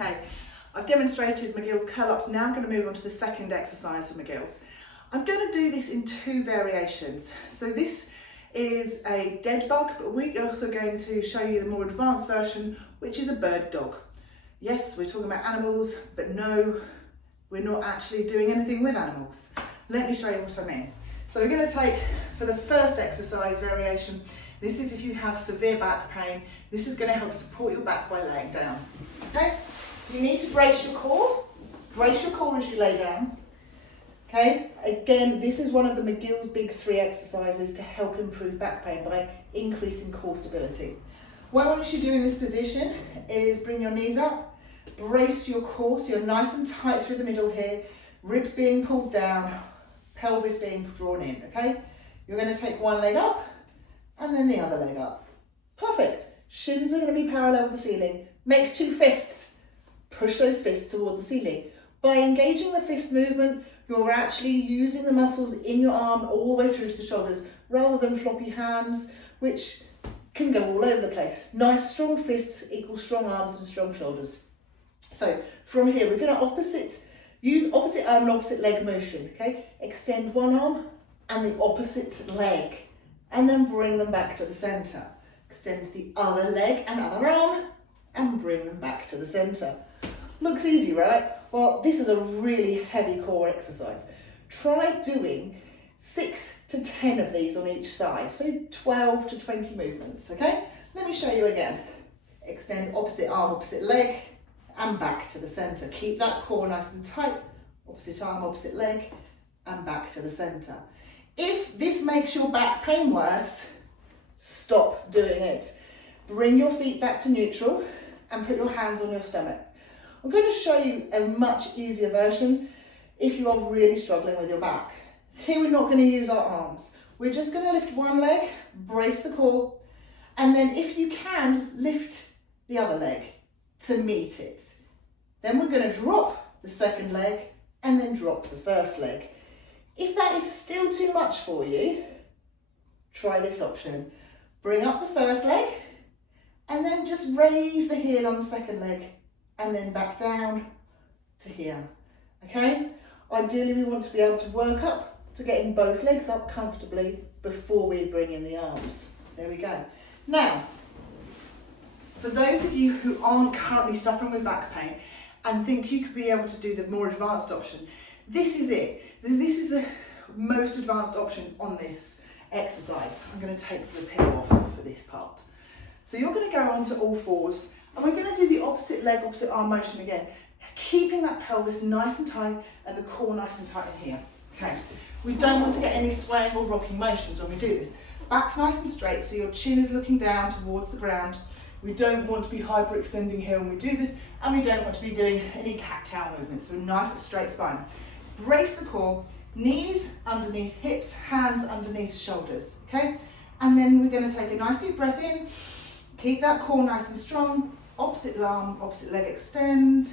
Okay, I've demonstrated McGills curl-ups. Now I'm going to move on to the second exercise for McGills. I'm going to do this in two variations. So this is a dead bug, but we're also going to show you the more advanced version, which is a bird dog. Yes, we're talking about animals, but no, we're not actually doing anything with animals. Let me show you what I mean. So we're going to take, for the first exercise variation, this is if you have severe back pain. This is going to help support your back by laying down. Okay? You need to brace your core. Brace your core as you lay down. Okay? Again, this is one of the McGills big 3 exercises to help improve back pain by increasing core stability. What I want you to do in this position is bring your knees up, brace your core so you're nice and tight through the middle here, ribs being pulled down, pelvis being drawn in, okay? You're going to take one leg up and then the other leg up. Perfect. Shins are going to be parallel with the ceiling. Make 2 fists. Push those fists towards the ceiling. By engaging the fist movement, you're actually using the muscles in your arm all the way through to the shoulders, rather than floppy hands, which can go all over the place. Nice strong fists equals strong arms and strong shoulders. So from here, we're going to use opposite arm and opposite leg motion, okay? Extend one arm and the opposite leg, and then bring them back to the center. Extend the other leg and other arm, and bring them back to the center. Looks easy, right? Well, this is a really heavy core exercise. Try doing 6 to 10 of these on each side, so 12 to 20 movements, okay? Let me show you again. Extend opposite arm, opposite leg, and back to the center. Keep that core nice and tight. Opposite arm, opposite leg, and back to the center. If this makes your back pain worse, stop doing it. Bring your feet back to neutral and put your hands on your stomach. I'm going to show you a much easier version if you are really struggling with your back. Here we're not going to use our arms. We're just going to lift one leg, brace the core, and then if you can, lift the other leg to meet it. Then we're going to drop the second leg and then drop the first leg. If that is still too much for you, try this option. Bring up the first leg and then just raise the heel on the second leg and then back down to here, okay? Ideally, we want to be able to work up to getting both legs up comfortably before we bring in the arms. There we go. Now, for those of you who aren't currently suffering with back pain and think you could be able to do the more advanced option, this is it. This is the most advanced option on this exercise. I'm going to take the pin off for this part. So you're going to go onto all fours and we're going to do the opposite leg, opposite arm motion again, keeping that pelvis nice and tight and the core nice and tight in here. Okay. We don't want to get any swaying or rocking motions when we do this. Back nice and straight so your chin is looking down towards the ground. We don't want to be hyperextending here when we do this, and we don't want to be doing any cat-cow movements. So nice straight spine. Brace the core, knees underneath hips, hands underneath shoulders, okay? And then we're going to take a nice deep breath in, keep that core nice and strong, opposite arm, opposite leg extend,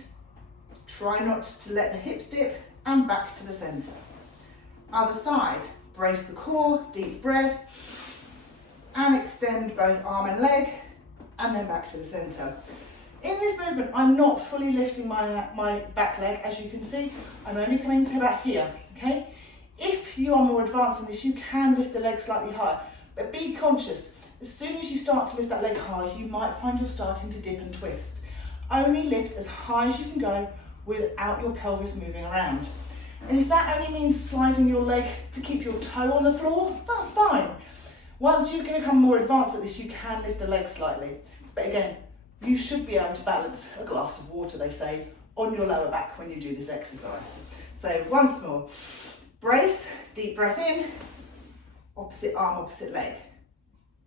try not to let the hips dip, and back to the center. Other side, brace the core, deep breath, and extend both arm and leg, and then back to the center. In this movement, I'm not fully lifting my back leg, as you can see. I'm only coming to about here, okay? If you are more advanced in this, you can lift the leg slightly higher, but be conscious. As soon as you start to lift that leg high, you might find you're starting to dip and twist. Only lift as high as you can go without your pelvis moving around. And if that only means sliding your leg to keep your toe on the floor, that's fine. Once you become more advanced at this, you can lift the leg slightly. But again, you should be able to balance a glass of water, they say, on your lower back when you do this exercise. So once more, brace, deep breath in, opposite arm, opposite leg.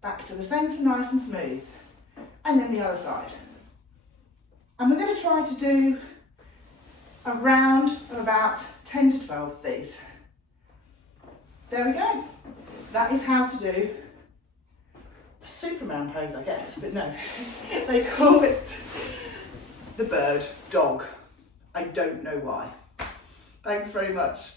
Back to the center, nice and smooth. And then the other side. And we're going to try to do a round of about 10 to 12 of these. There we go. That is how to do a Superman pose, I guess, but no. They call it the bird dog. I don't know why. Thanks very much.